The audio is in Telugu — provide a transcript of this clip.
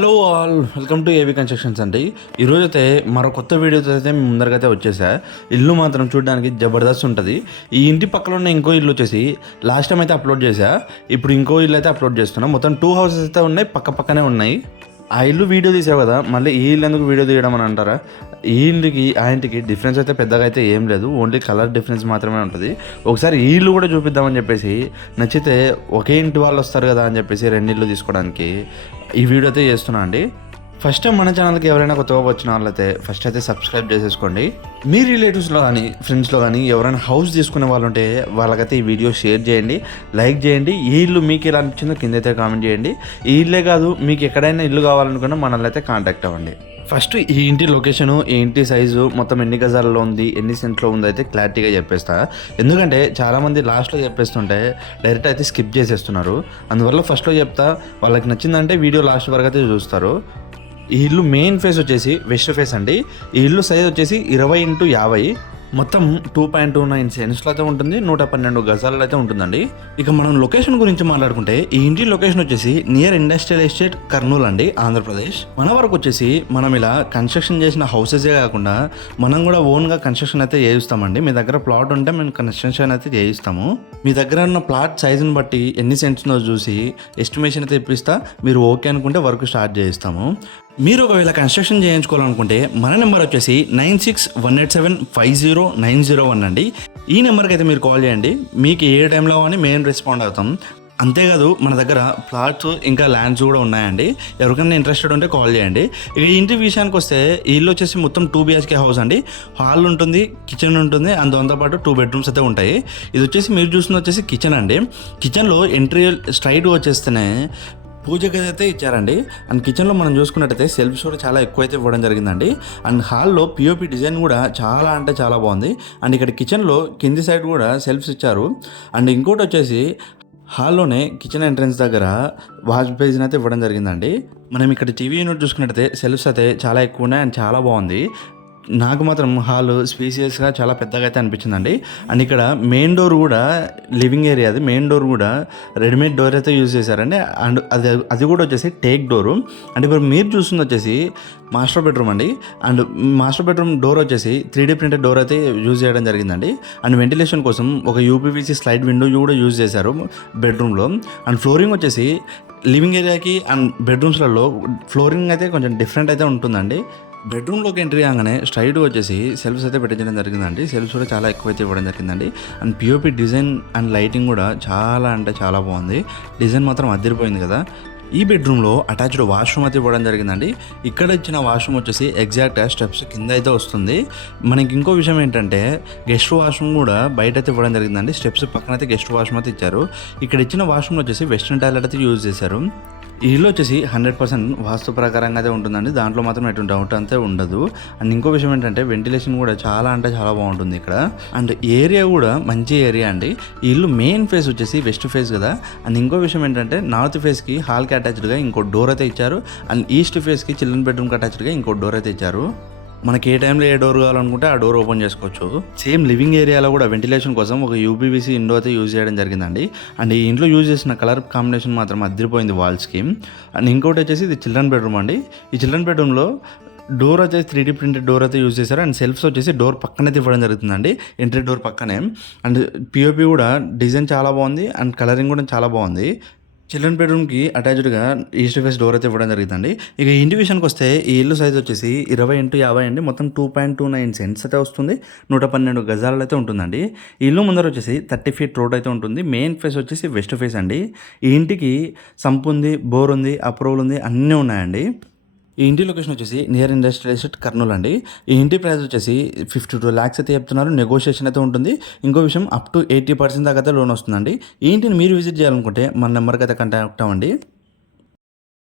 Hello all welcome to AV constructions అండి. ఈరోజు అయితే మరో కొత్త వీడియోతో అయితే మేము ముందరకైతే వచ్చేసా. ఇల్లు మాత్రం చూడడానికి జబర్దస్త్ ఉంటుంది. ఈ ఇంటి పక్కన ఉన్న ఇంకో ఇల్లు వచ్చేసి లాస్ట్ టైం అయితే అప్లోడ్ చేశా ఇప్పుడు ఇంకో ఇల్లు అయితే అప్లోడ్ చేస్తున్నాం. మొత్తం టూ హౌసెస్ అయితే ఉన్నాయి పక్క పక్కనే ఉన్నాయి. ఆ ఇల్లు వీడియో తీసావు కదా మళ్ళీ ఈ ఇల్లు ఎందుకు వీడియో తీయడం అని అంటారా? ఈ ఇంటికి ఆ ఇంటికి డిఫరెన్స్ అయితే పెద్దగా అయితే ఏం లేదు. ఓన్లీ కలర్ డిఫరెన్స్ మాత్రమే ఉంటుంది. ఒకసారి ఈ ఇల్లు కూడా చూపిద్దామని చెప్పేసి నచ్చితే ఒకే ఇంటి వాళ్ళు వస్తారు కదా అని చెప్పేసి రెండు ఇల్లు తీసుకోవడానికి ఈ వీడియో అయితే చేస్తున్నా అండి. ఫస్ట్ టైం మన ఛానల్కి ఎవరైనా కొత్తగా వచ్చిన వాళ్ళైతే ఫస్ట్ అయితే సబ్స్క్రైబ్ చేసేసుకోండి. మీ రిలేటివ్స్లో కానీ ఫ్రెండ్స్లో కానీ ఎవరైనా హౌస్ తీసుకునే వాళ్ళు ఉంటే వాళ్ళకైతే ఈ వీడియో షేర్ చేయండి లైక్ చేయండి. ఈ ఇల్లు మీకు ఎలా అనిపించిందో కింద అయితే కామెంట్ చేయండి. ఈ ఇల్లే కాదు మీకు ఎక్కడైనా ఇల్లు కావాలనుకున్నా మనల్ని అయితే కాంటాక్ట్ అవ్వండి. ఫస్ట్ ఈ ఇంటి లొకేషను ఈ ఇంటి సైజు మొత్తం ఎన్ని గజాల్లో ఉంది ఎన్ని సెంట్లో ఉంది అయితే క్లారిటీగా చెప్పేస్తా. ఎందుకంటే చాలామంది లాస్ట్లో చెప్పేస్తుంటే డైరెక్ట్ అయితే స్కిప్ చేసేస్తున్నారు. అందువల్ల ఫస్ట్లో చెప్తా వాళ్ళకి నచ్చిందంటే వీడియో లాస్ట్ వరకు అయితే చూస్తారు. ఈ ఇల్లు మెయిన్ ఫేస్ వచ్చేసి వెస్ట్ ఫేస్ అండి. ఈ ఇల్లు సైజ్ వచ్చేసి ఇరవై ఇంటూ యాభై. మొత్తం టూ పాయింట్ టూ నైన్ సెన్స్లో అయితే ఉంటుంది నూట పన్నెండు గజాలలో అయితే ఉంటుందండి. ఇక మనం లొకేషన్ గురించి మాట్లాడుకుంటే ఈ ఇంటి లొకేషన్ వచ్చేసి నియర్ ఇండస్ట్రియల్ ఎస్టేట్ కర్నూలు అండి ఆంధ్రప్రదేశ్. మన వరకు వచ్చేసి మనం ఇలా కన్స్ట్రక్షన్ చేసిన హౌసెసే కాకుండా మనం కూడా ఓన్గా కన్స్ట్రక్షన్ అయితే చేయిస్తామండి. మీ దగ్గర ప్లాట్ ఉంటే మేము కన్స్ట్రక్షన్ అయితే చేయిస్తాము. మీ దగ్గర ఉన్న ప్లాట్ సైజుని బట్టి ఎన్ని సెంట్స్ చూసి ఎస్టిమేషన్ అయితే ఇప్పిస్తా మీరు ఓకే అనుకుంటే వర్క్ స్టార్ట్ చేయిస్తాము. మీరు ఒకవేళ కన్స్ట్రక్షన్ చేయించుకోవాలనుకుంటే మన నెంబర్ వచ్చేసి nine six one eight seven five zero nine zero one అండి. ఈ నెంబర్కి అయితే మీరు కాల్ చేయండి. మీకు ఏ టైంలో అని మేము రెస్పాండ్ అవుతాం. అంతేకాదు మన దగ్గర ప్లాట్స్ ఇంకా ల్యాండ్స్ కూడా ఉన్నాయండి. ఎవరికైనా ఇంట్రెస్టెడ్ ఉంటే కాల్ చేయండి. ఇక ఇంటి విషయానికి వస్తే ఇల్లు వచ్చేసి మొత్తం టూ బిహెచ్కే హౌస్ అండి. హాల్ ఉంటుంది కిచెన్ ఉంటుంది అండ్ దాంతోపాటు టూ బెడ్రూమ్స్ అయితే ఉంటాయి. ఇది వచ్చేసి మీరు చూస్తుంది వచ్చేసి కిచెన్ అండి. కిచెన్లో ఎంట్రీ స్ట్రైట్ వచ్చేస్తేనే పూజ గది అయితే ఇచ్చారండి. అండ్ కిచెన్లో మనం చూసుకున్నట్టయితే సెల్ఫ్స్ కూడా చాలా ఎక్కువ అయితే ఇవ్వడం జరిగిందండి. అండ్ హాల్లో పిఓపి డిజైన్ కూడా చాలా అంటే చాలా బాగుంది. అండ్ ఇక్కడ కిచెన్లో కింది సైడ్ కూడా సెల్ఫ్స్ ఇచ్చారు. అండ్ ఇంకోటి వచ్చేసి హాల్లోనే కిచెన్ ఎంట్రన్స్ దగ్గర వాష్ బేసిన్ అయితే ఇవ్వడం జరిగిందండి. మనం ఇక్కడ టీవీ యూనిట్ చూసుకున్నట్టయితే సెల్ఫ్స్ అయితే చాలా ఎక్కువ ఉన్నాయి అండ్ చాలా బాగుంది. నాకు మాత్రం హాల్ స్పీసియస్గా చాలా పెద్దగా అయితే అనిపించిందండి. అండ్ ఇక్కడ మెయిన్ డోర్ కూడా లివింగ్ ఏరియా అది. మెయిన్ డోర్ కూడా రెడీమేడ్ డోర్ అయితే యూజ్ చేశారండి. అండ్ అది అది కూడా వచ్చేసి టేక్ డోరు. అండ్ ఇప్పుడు మీరు చూస్తుంది వచ్చేసి మాస్టర్ బెడ్రూమ్ అండి. అండ్ మాస్టర్ బెడ్రూమ్ డోర్ వచ్చేసి త్రీ డీ ప్రింటెడ్ డోర్ అయితే యూజ్ చేయడం జరిగిందండి. అండ్ వెంటిలేషన్ కోసం ఒక యూపీవీసీ స్లైడ్ విండో కూడా యూజ్ చేశారు బెడ్రూమ్లో. అండ్ ఫ్లోరింగ్ వచ్చేసి లివింగ్ ఏరియాకి అండ్ బెడ్రూమ్స్లలో ఫ్లోరింగ్ అయితే కొంచెం డిఫరెంట్ అయితే ఉంటుందండి. బెడ్రూమ్లోకి ఎంట్రీ కాగానే స్ట్రైట్ వచ్చేసి సెల్ఫ్స్ అయితే పెట్టించడం జరిగిందండి. సెల్ఫ్స్ కూడా చాలా ఎక్కువ అయితే ఇవ్వడం జరిగిందండి. And POP design and lighting కూడా చాలా అంటే చాలా బాగుంది. డిజైన్ మాత్రం అదిరిపోయింది కదా. ఈ బెడ్రూమ్లో అటాచ్డ్ వాష్రూమ్ అయితే ఇవ్వడం జరిగిందండి. ఇక్కడ ఇచ్చిన వాష్రూమ్ వచ్చేసి ఎగ్జాక్ట్గా స్టెప్స్ కింద అయితే వస్తుంది. మనకి ఇంకో విషయం ఏంటంటే గెస్ట్ వాష్రూమ్ కూడా బయట అయితే ఇవ్వడం జరిగిందండి. స్టెప్స్ పక్కన అయితే గెస్ట్ వాష్రూమ్ అయితే ఇచ్చారు. ఇక్కడ ఇచ్చిన వాష్రూమ్ వచ్చేసి వెస్ట్రన్ టాయిలెట్ అయితే యూజ్ చేశారు. ఇల్లు వచ్చేసి హండ్రెడ్ పర్సెంట్ వాస్తు ప్రకారంగా అయితే ఉంటుందండి. దాంట్లో మాత్రం ఎటువంటి డౌట్ అంతే ఉండదు. అండ్ ఇంకో విషయం ఏంటంటే వెంటిలేషన్ కూడా చాలా అంటే చాలా బాగుంటుంది ఇక్కడ. అండ్ ఏరియా కూడా మంచి ఏరియా అండి. ఈ ఇల్లు మెయిన్ ఫేస్ వచ్చేసి వెస్ట్ ఫేస్ కదా. అండ్ ఇంకో విషయం ఏంటంటే నార్త్ ఫేస్కి హాల్కి అటాచ్డ్గా ఇంకో డోర్ అయితే ఇచ్చారు. అండ్ ఈస్ట్ ఫేస్కి చిల్డ్రన్ బెడ్రూమ్కి అటాచ్డ్గా ఇంకో డోర్ అయితే ఇచ్చారు. మనకి ఏ టైంలో ఏ డోర్ కావాలనుకుంటే ఆ డోర్ ఓపెన్ చేసుకోవచ్చు. సేమ్ లివింగ్ ఏరియాలో కూడా వెంటిలేషన్ కోసం ఒక యూపీవీసీ ఇండో అయితే యూజ్ చేయడం జరిగిందండి. అండ్ ఈ ఇంట్లో యూజ్ చేసిన కలర్ కాంబినేషన్ మాత్రం అద్దరిపోయింది వాల్స్కి. అండ్ ఇంకోటి వచ్చేసి ఇది చిల్డ్రన్ బెడ్రూమ్ అండి. ఈ చిల్డ్రన్ బెడ్రూమ్లో డోర్ వచ్చేసి త్రీ డీ ప్రింటెడ్ డోర్ అయితే యూజ్ చేశారు. అండ్ సెల్ఫ్స్ వచ్చేసి డోర్ పక్కనే ఇవ్వడం జరుగుతుందండి. ఎంట్రీ డోర్ పక్కనే. అండ్ పిఓపి కూడా డిజైన్ చాలా బాగుంది. అండ్ కలరింగ్ కూడా చాలా బాగుంది. చిల్డ్రన్ బెడ్రూమ్కి అటాచ్డ్గా ఈస్ట్ ఫేస్ డోర్ అయితే ఇవ్వడం జరుగుతుంది. ఇక ఇంటి విషయానికి వస్తే ఈ ఇల్లు సైజ్ వచ్చేసి ఇరవై ఇంటూ యాభై అండి. మొత్తం two point two nine cents అయితే వస్తుంది. నూట పన్నెండు గజాలు అయితే ఉంటుందండి. ఈ ఇల్లు ముందర వచ్చేసి థర్టీ ఫీట్ రోడ్ అయితే ఉంటుంది. మెయిన్ ఫేస్ వచ్చేసి వెస్ట్ ఫేస్ అండి. ఈ ఇంటికి సంపు ఉంది బోర్ ఉంది అప్రూవల్ ఉంది అన్నీ ఉన్నాయండి. ఈ ఇంటి లొకేషన్ వచ్చేసి నియర్ ఇండస్ట్రియల్ ఎస్టేట్ కర్నూలు అండి. ఈ ఇంటి ప్రైస్ వచ్చేసి ఫిఫ్టీ టూ ల్యాక్స్ అయితే చెప్తున్నారు. నెగోషియేషన్ అయితే ఉంటుంది. ఇంకో విషయం అప్ టు ఎయిటీ పర్సెంట్ దాకా లోన్ వస్తుందండి. ఈ ఇంటిని మీరు విజిట్ చేయాలనుకుంటే మన నెంబర్కి అయితే కాంటాక్ట్ అవ్వండి.